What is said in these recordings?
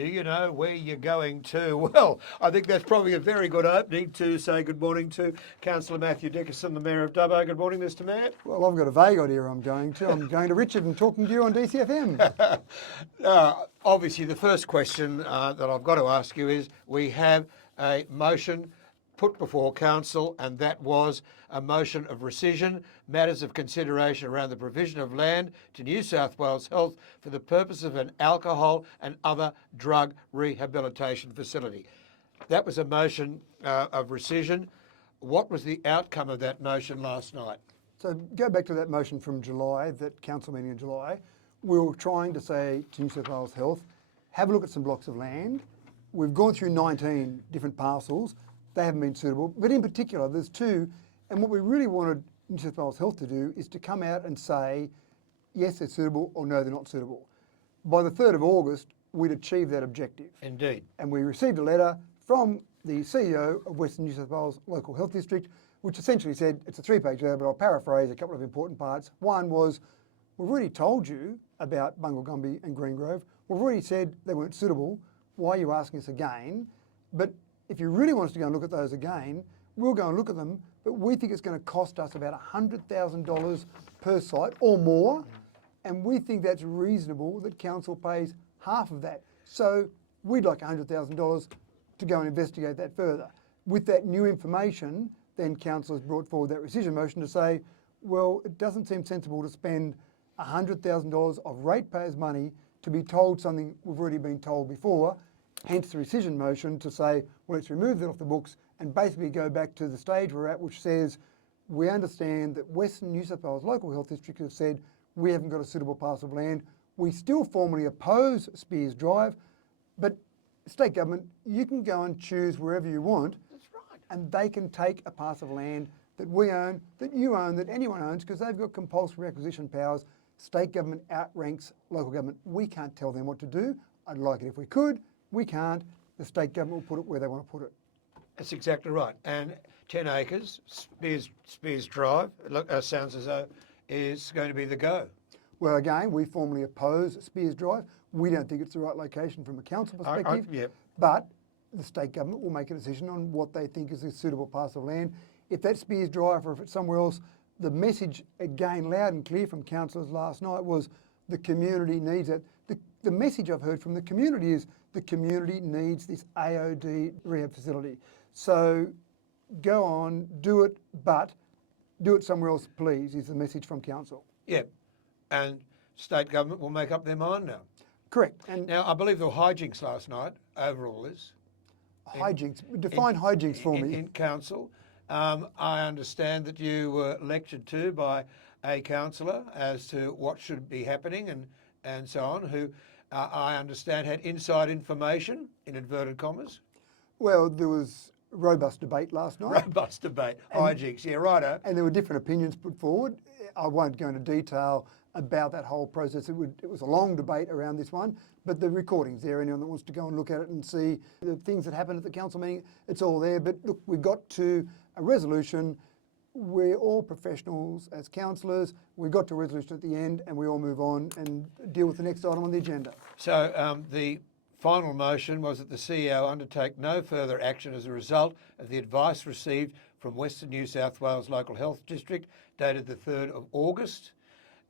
Do you know where you're going to? Well, I think that's probably a very good opening to say good morning to Councillor Matthew Dickerson, the Mayor of Dubbo. Good morning, Mr Mayor. Well, I've got a vague idea where I'm going to. I'm going to Richard and talking to you on DCFM. Obviously, the first question that I've got to ask you is we have a motion put before Council, and that was a motion of rescission, matters of consideration around the provision of land to New South Wales Health for the purpose of an alcohol and other drug rehabilitation facility. That was a motion of rescission. What was the outcome of that motion last night? So go back to that motion from July, that council meeting in July. We were trying to say to New South Wales Health, have a look at some blocks of land. We've gone through 19 different parcels. They haven't been suitable, but in particular, there's two. And what we really wanted New South Wales Health to do is to come out and say, yes, they're suitable, or no, they're not suitable. By the 3rd of August, we'd achieved that objective. Indeed. And we received a letter from the CEO of Western New South Wales Local Health District, which essentially said, it's a 3-page letter, but I'll paraphrase a couple of important parts. One was, we've already told you about Bungalgumbi and Greengrove. We've already said they weren't suitable. Why are you asking us again? But if you really want us to go and look at those again, we'll go and look at them, but we think it's going to cost us about $100,000 per site or more, and we think that's reasonable that council pays half of that. So we'd like $100,000 to go and investigate that further. With that new information, then council has brought forward that rescission motion to say, well, it doesn't seem sensible to spend $100,000 of ratepayers' money to be told something we've already been told before, hence the rescission motion to say, well, let's remove that off the books and basically go back to the stage we're at, which says, we understand that Western New South Wales Local Health District has said, we haven't got a suitable parcel of land. We still formally oppose Spears Drive, but state government, you can go and choose wherever you want. That's right. And they can take a parcel of land that we own, that you own, that anyone owns, because they've got compulsory acquisition powers. State government outranks local government. We can't tell them what to do. I'd like it if we could. We can't. The state government will put it where they want to put it. That's exactly right. And 10 acres, Spears Drive, sounds as though is going to be the go. Well, again, we formally oppose Spears Drive. We don't think it's the right location from a council perspective. Yep. But the state government will make a decision on what they think is a suitable parcel of land. If that's Spears Drive or if it's somewhere else, the message, again, loud and clear from councillors last night was the community needs it. The message I've heard from the community is the community needs this AOD rehab facility. So go on, do it, but do it somewhere else, please, is the message from council. Yeah, and state government will make up their mind now. Correct. And now, I believe there were hijinks last night over all this. Hijinks. Define hijinks for me. In council. I understand that you were lectured to by a councillor as to what should be happening and so on, who I understand had inside information, in inverted commas. Well, there was robust debate last night. Robust debate. Hijinks, yeah, righto. And there were different opinions put forward. I won't go into detail about that whole process. It was a long debate around this one, but the recording's there. Anyone that wants to go and look at it and see the things that happened at the council meeting, it's all there. But look, we got to a resolution. We're all professionals as councillors. We got to a resolution at the end and we all move on and deal with the next item on the agenda. So the final motion was that the CEO undertake no further action as a result of the advice received from Western New South Wales Local Health District dated the 3rd of August,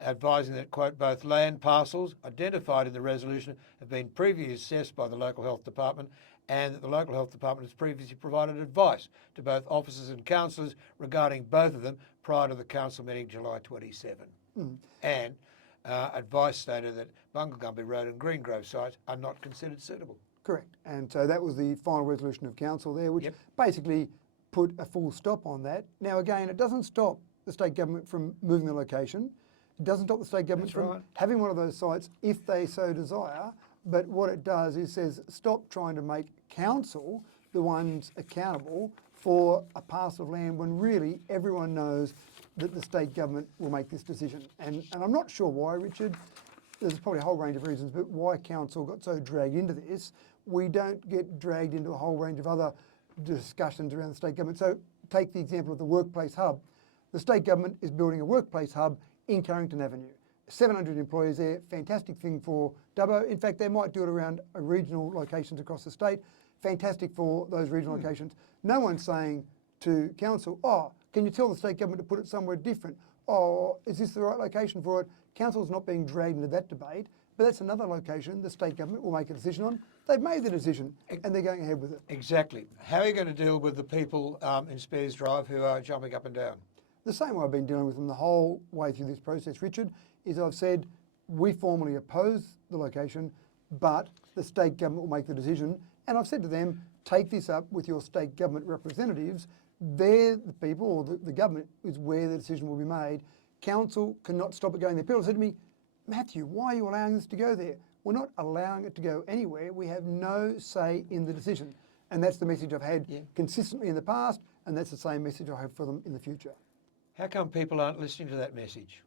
advising that, quote, both land parcels identified in the resolution have been previously assessed by the Local Health Department and that the Local Health Department has previously provided advice to both officers and councillors regarding both of them prior to the council meeting July 27. And advice stated that Bungalgumbi Road and Greengrove sites are not considered suitable. Correct. And so that was the final resolution of council there, which basically put a full stop on that. Now, again, it doesn't stop the state government from moving the location. It doesn't stop the state government from having one of those sites if they so desire. But what it does is says, stop trying to make council the ones accountable for a parcel of land when really everyone knows that the state government will make this decision. And I'm not sure why, Richard. There's probably a whole range of reasons, but why council got so dragged into this. We don't get dragged into a whole range of other discussions around the state government. So take the example of the workplace hub. The state government is building a workplace hub in Carrington Avenue. 700 employees there, fantastic thing for Dubbo. In fact, they might do it around regional locations across the state. Fantastic for those regional locations. No one's saying to council, oh, can you tell the state government to put it somewhere different? Oh, is this the right location for it? Council's not being dragged into that debate, but that's another location the state government will make a decision on. They've made the decision and they're going ahead with it. Exactly. How are you going to deal with the people in Spears Drive who are jumping up and down? The same way I've been dealing with them the whole way through this process, Richard, is I've said we formally oppose the location, but the state government will make the decision. And I've said to them, take this up with your state government representatives. They're the people, or the government is where the decision will be made. Council cannot stop it going there. People said to me, Matthew, why are you allowing this to go there? We're not allowing it to go anywhere. We have no say in the decision. And that's the message I've had consistently in the past, and that's the same message I have for them in the future. How come people aren't listening to that message?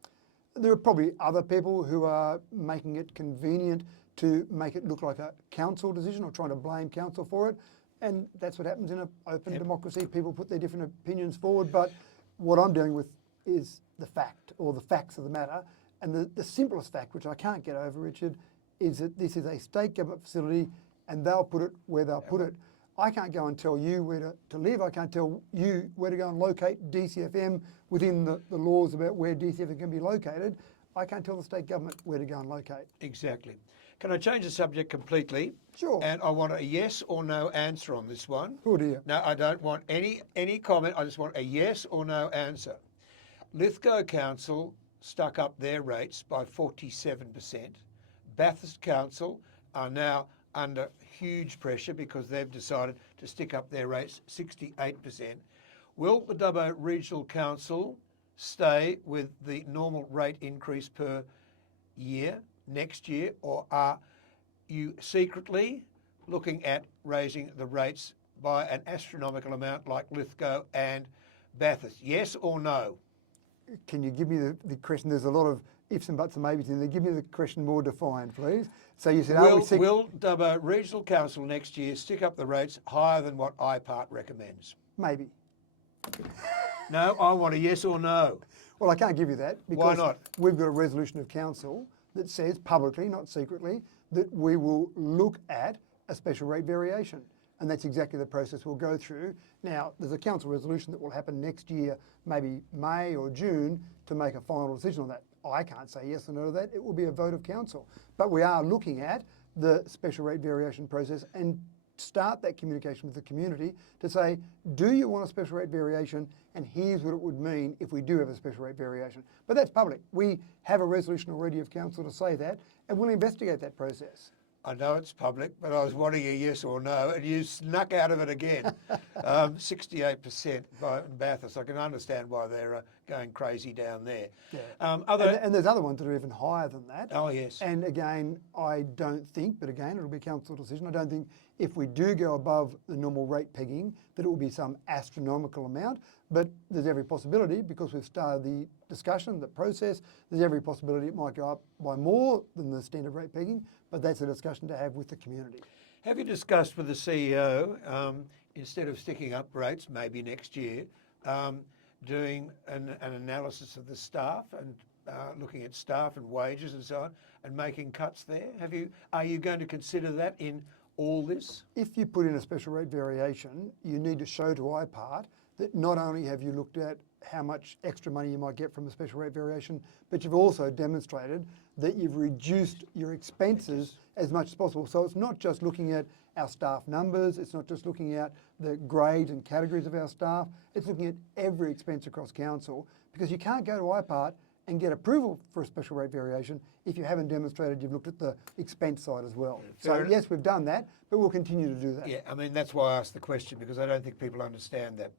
There are probably other people who are making it convenient to make it look like a council decision or trying to blame council for it. And that's what happens in an open democracy. People put their different opinions forward. But what I'm dealing with is the fact, or the facts of the matter. And the simplest fact, which I can't get over, Richard, is that this is a state government facility and they'll put it where they'll put it. I can't go and tell you where to live. I can't tell you where to go and locate DCFM within the laws about where DCFM can be located. I can't tell the state government where to go and locate. Exactly. Can I change the subject completely? Sure. And I want a yes or no answer on this one. Oh dear. No, I don't want any comment. I just want a yes or no answer. Lithgow Council stuck up their rates by 47%. Bathurst Council are now under huge pressure because they've decided to stick up their rates 68%. Will the Dubbo Regional Council stay with the normal rate increase per year next year, or are you secretly looking at raising the rates by an astronomical amount like Lithgow and Bathurst? Yes or no? Can you give me the question? There's a lot of ifs and buts and maybes in there. Give me the question more defined, please. So you said, will Dubbo Regional Council next year stick up the rates higher than what IPART recommends? Maybe. No, I want a yes or no. Well, I can't give you that because Why not? We've got a resolution of council that says publicly, not secretly, that we will look at a special rate variation. And that's exactly the process we'll go through. Now, there's a council resolution that will happen next year, maybe May or June, to make a final decision on that. I can't say yes or no to that. It will be a vote of council. But we are looking at the special rate variation process and start that communication with the community to say, do you want a special rate variation? And here's what it would mean if we do have a special rate variation. But that's public. We have a resolution already of council to say that, and we'll investigate that process. I know it's public, but I was wanting a yes or no, and you snuck out of it again. 68% by Bathurst. I can understand why they're going crazy down there. Yeah. And there's other ones that are even higher than that. Oh, yes. And again, I don't think, but again, it'll be a council decision. I don't think if we do go above the normal rate pegging, that it will be some astronomical amount. But there's every possibility, because we've started the discussion, the process, there's every possibility it might go up by more than the standard rate pegging, but that's a discussion to have with the community. Have you discussed with the CEO, instead of sticking up rates maybe next year, doing an analysis of the staff and looking at staff and wages and so on, and making cuts there? Are you going to consider that in all this? If you put in a special rate variation, you need to show to IPART that not only have you looked at how much extra money you might get from a special rate variation, but you've also demonstrated that you've reduced your expenses as much as possible. So it's not just looking at our staff numbers, it's not just looking at the grades and categories of our staff, it's looking at every expense across council, because you can't go to IPART and get approval for a special rate variation if you haven't demonstrated you've looked at the expense side as well. So yes, we've done that, but we'll continue to do that. Yeah, I mean, that's why I asked the question, because I don't think people understand that.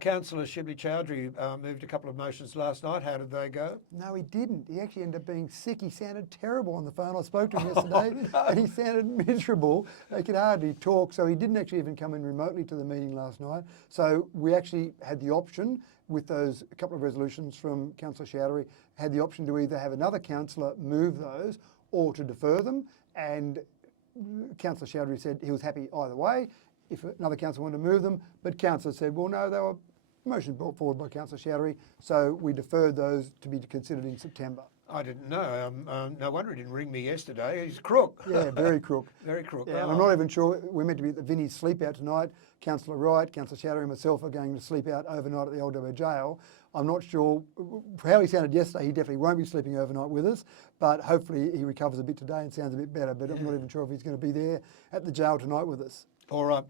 Councillor Shibli Chowdhury moved a couple of motions last night. How did they go? No, he didn't. He actually ended up being sick. He sounded terrible on the phone. I spoke to him yesterday and he sounded miserable. He could hardly talk, so he didn't actually even come in remotely to the meeting last night. So we actually had the option, with those a couple of resolutions from Councillor Chowdhury, had the option to either have another councillor move those or to defer them. And Councillor Chowdhury said he was happy either way if another councillor wanted to move them, but councillor said, well, no, they were motions brought forward by Councillor Chowdhury, so we deferred those to be considered in September. I didn't know. No wonder he didn't ring me yesterday. He's crook. Yeah, very crook. Very crook. Yeah, and I'm not even sure. We're meant to be at the Vinnie's sleep out tonight. Councillor Wright, Councillor Shadow and myself are going to sleep out overnight at the LW jail. I'm not sure how he sounded yesterday. He definitely won't be sleeping overnight with us, but hopefully he recovers a bit today and sounds a bit better. But I'm not even sure if he's going to be there at the jail tonight with us. All right.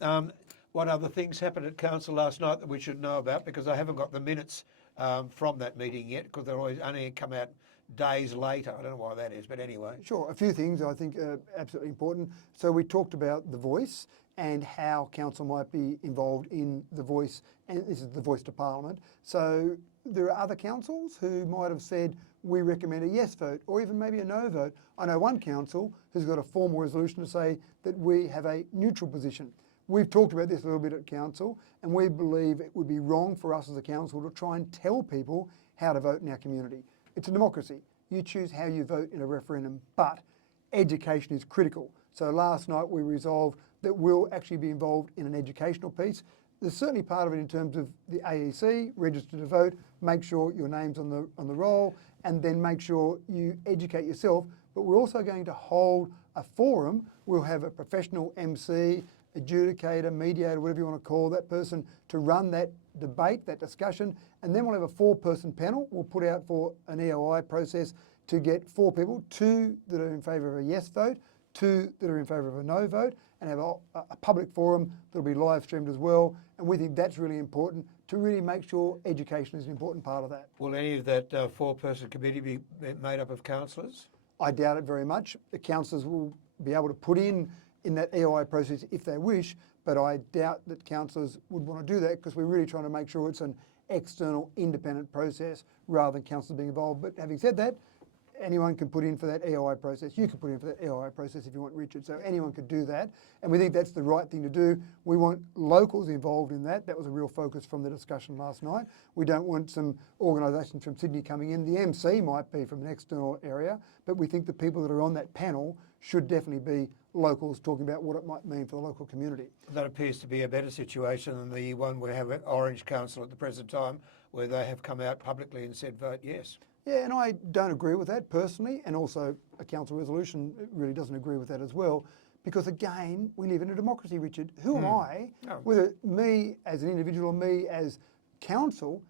What other things happened at council last night that we should know about? Because I haven't got the minutes from that meeting yet, because they're always only come out days later. I don't know why that is, but anyway. Sure, a few things I think are absolutely important. So we talked about the voice and how council might be involved in the voice, and this is the voice to Parliament. So there are other councils who might have said, we recommend a yes vote, or even maybe a no vote. I know one council who's got a formal resolution to say that we have a neutral position. We've talked about this a little bit at council, and we believe it would be wrong for us as a council to try and tell people how to vote in our community. It's a democracy. You choose how you vote in a referendum, but education is critical. So last night we resolved that we'll actually be involved in an educational piece. There's certainly part of it in terms of the AEC, register to vote, make sure your name's on the roll, and then make sure you educate yourself. But we're also going to hold a forum. We'll have a professional MC, adjudicator, mediator, whatever you want to call that person, to run that debate, that discussion, and then we'll have a 4-person panel. We'll put out for an EOI process to get 4 people, 2 that are in favour of a yes vote, 2 that are in favour of a no vote, and have a public forum that'll be live streamed as well. And we think that's really important to really make sure education is an important part of that. Will any of that 4-person committee be made up of councillors? I doubt it very much. The councillors will be able to put in that EOI process if they wish, but I doubt that councillors would want to do that, because we're really trying to make sure it's an external independent process rather than councillors being involved. But having said that, anyone can put in for that EOI process. You can put in for that EOI process if you want, Richard. So anyone could do that. And we think that's the right thing to do. We want locals involved in that. That was a real focus from the discussion last night. We don't want some organisations from Sydney coming in. The MC might be from an external area, but we think the people that are on that panel should definitely be locals talking about what it might mean for the local community. That appears to be a better situation than the one we have at Orange Council at the present time, where they have come out publicly and said vote yes. Yeah, and I don't agree with that personally, and also a council resolution really doesn't agree with that as well, because again, we live in a democracy, Richard. Who am I, whether me as an individual or me as council,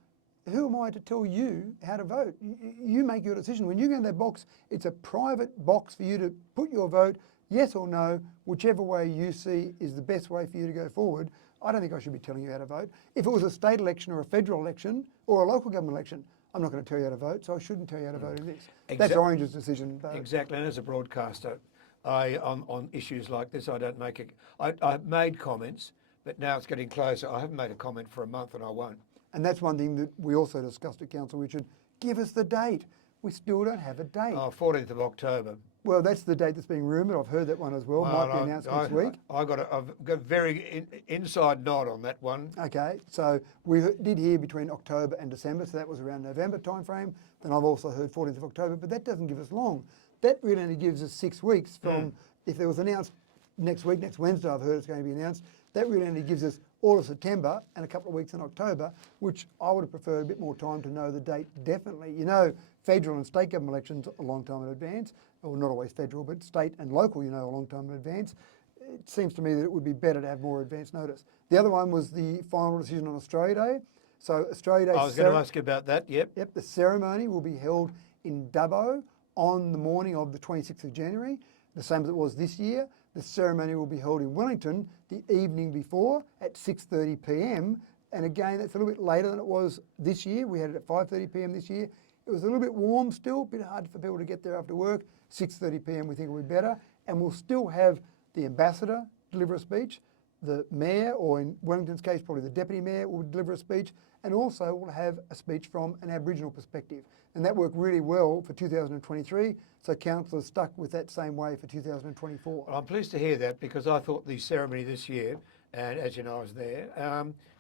who am I to tell you how to vote? You make your decision. When you go in that box, it's a private box for you to put your vote, yes or no, whichever way you see is the best way for you to go forward. I don't think I should be telling you how to vote. If it was a state election or a federal election or a local government election, I'm not going to tell you how to vote, so I shouldn't tell you how to vote in this. That's Orange's decision. Though. Exactly, and as a broadcaster, on issues like this, I don't make it. I've made comments, but now it's getting closer. I haven't made a comment for a month, and I won't. And that's one thing that we also discussed at council, Richard. Give us the date. We still don't have a date. 14th of October. Well, that's the date that's being rumoured. I've heard that one as well. Might be announced next week. I've got a very inside nod on that one. Okay, so we did hear between October and December, so that was around November timeframe. Then I've also heard 14th of October, but that doesn't give us long. That really only gives us 6 weeks from if there was announced next week, next Wednesday, I've heard it's going to be announced. That really only gives us all of September and a couple of weeks in October, which I would have preferred a bit more time to know the date definitely. You know, federal and state government elections a long time in advance, or not always federal, but state and local, you know, a long time in advance. It seems to me that it would be better to have more advance notice. The other one was the final decision on Australia Day. So Australia Day... I was going to ask you about that, yep. Yep, the ceremony will be held in Dubbo on the morning of the 26th of January, the same as it was this year. The ceremony will be held in Wellington the evening before at 6:30 p.m. And again, that's a little bit later than it was this year. We had it at 5:30 p.m. this year. It was a little bit warm still, a bit hard for people to get there after work. 6:30 p.m. we think will be better. And we'll still have the ambassador deliver a speech, the mayor, or in Wellington's case, probably the deputy mayor will deliver a speech, and also we'll have a speech from an Aboriginal perspective. And that worked really well for 2023, so councillors stuck with that same way for 2024. Well, I'm pleased to hear that, because I thought the ceremony this year, and as you know I was there,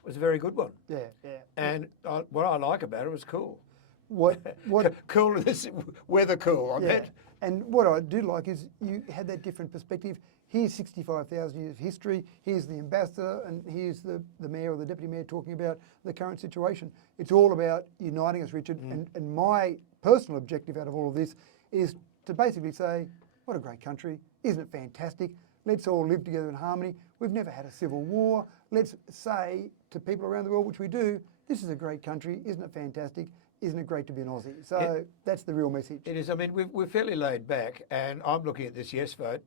was a very good one. Yeah, yeah. And what I like about it was cool. What cool, this weather cool, I bet. And what I do like is you had that different perspective. Here's 65,000 years of history. Here's the ambassador, and here's the mayor or the deputy mayor talking about the current situation. It's all about uniting us, Richard. And my personal objective out of all of this is to basically say, what a great country. Isn't it fantastic? Let's all live together in harmony. We've never had a civil war. Let's say to people around the world, which we do, this is a great country. Isn't it fantastic? Isn't it great to be an Aussie? So that's the real message. It is. I mean, we're fairly laid back, and I'm looking at this yes vote,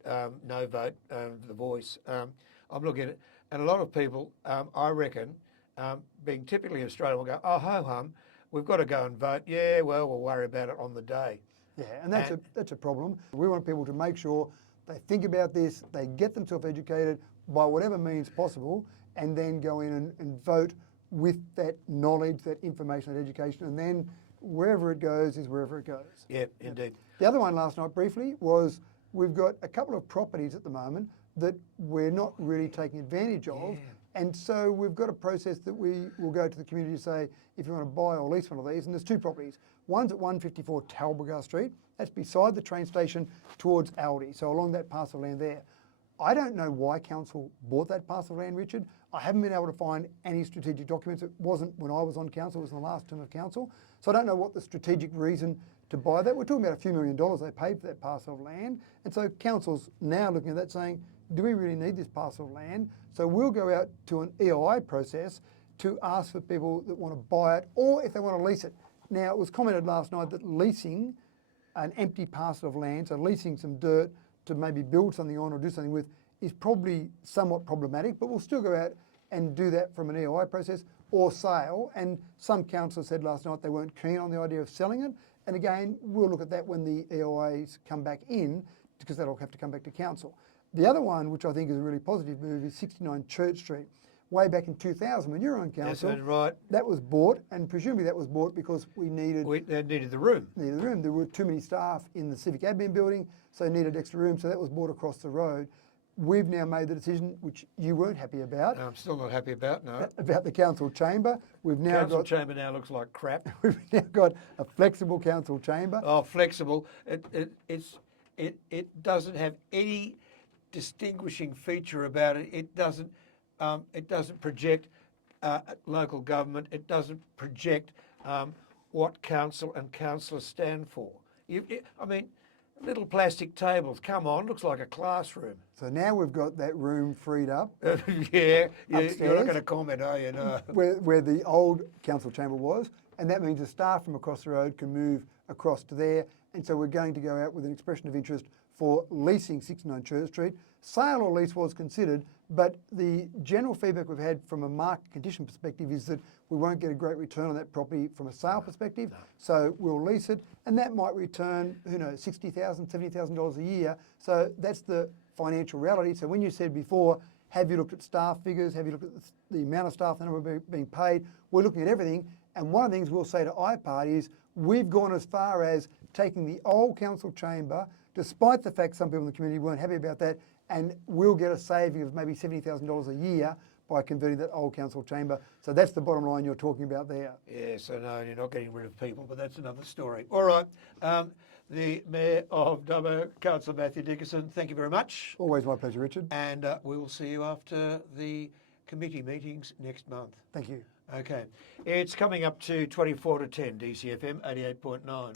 no vote, the voice. I'm looking at it, and a lot of people, I reckon, being typically Australian, will go, oh, ho-hum, we've got to go and vote. Yeah, well, we'll worry about it on the day. Yeah, and that's a problem. We want people to make sure they think about this, they get themselves educated by whatever means possible, and then go in and vote with that knowledge, that information, that education, and then wherever it goes is wherever it goes. Yeah, indeed. The other one last night briefly was we've got a couple of properties at the moment that we're not really taking advantage of. And so we've got a process that we will go to the community to say, if you want to buy or lease one of these, and there's two properties. One's at 154 Talbragar Street. That's beside the train station towards Aldi, so along that parcel of land there. I don't know why council bought that parcel of land, Richard. I haven't been able to find any strategic documents. It wasn't when I was on council, it was in the last term of council. So I don't know what the strategic reason to buy that. We're talking about a few $1 million they paid for that parcel of land. And so council's now looking at that saying, do we really need this parcel of land? So we'll go out to an EOI process to ask for people that want to buy it or if they want to lease it. Now, it was commented last night that leasing an empty parcel of land, so leasing some dirt to maybe build something on or do something with, is probably somewhat problematic, but we'll still go out and do that from an EOI process or sale. And some councillors said last night they weren't keen on the idea of selling it. And again, we'll look at that when the EOIs come back in, because that'll have to come back to council. The other one, which I think is a really positive move, is 69 Church Street. Way back in 2000, when you were on council, That's right. that was bought, and presumably that was bought because they needed the room. Needed the room. There were too many staff in the civic admin building, so they needed extra room, so that was bought across the road. We've now made the decision, which you weren't happy about. I'm still not happy about, no. About the council chamber. We've now Council chamber now looks like crap. We've now got a flexible council chamber. Oh, flexible. It doesn't have any distinguishing feature about it. It doesn't project local government. It doesn't project what council and councillors stand for. I mean, little plastic tables. Come on, looks like a classroom. So now we've got that room freed up. You're not going to comment, are you? No. Where the old council chamber was, and that means the staff from across the road can move across to there. And so we're going to go out with an expression of interest for leasing 69 Church Street. Sale or lease was considered, but the general feedback we've had from a market condition perspective is that we won't get a great return on that property from a sale perspective. So we'll lease it, and that might return, who knows, $60,000, $70,000 a year. So that's the financial reality. So when you said before, have you looked at staff figures? Have you looked at the amount of staff that are being paid? We're looking at everything. And one of the things we'll say to iPart is we've gone as far as taking the old council chamber, despite the fact some people in the community weren't happy about that, and we'll get a saving of maybe $70,000 a year by converting that old council chamber. So that's the bottom line you're talking about there. Yes, I know, you're not getting rid of people, but that's another story. All right, the Mayor of Dubbo, Councillor Matthew Dickerson, thank you very much. Always my pleasure, Richard. And we will see you after the committee meetings next month. Thank you. Okay, it's coming up to 24 to 10, DCFM 88.9.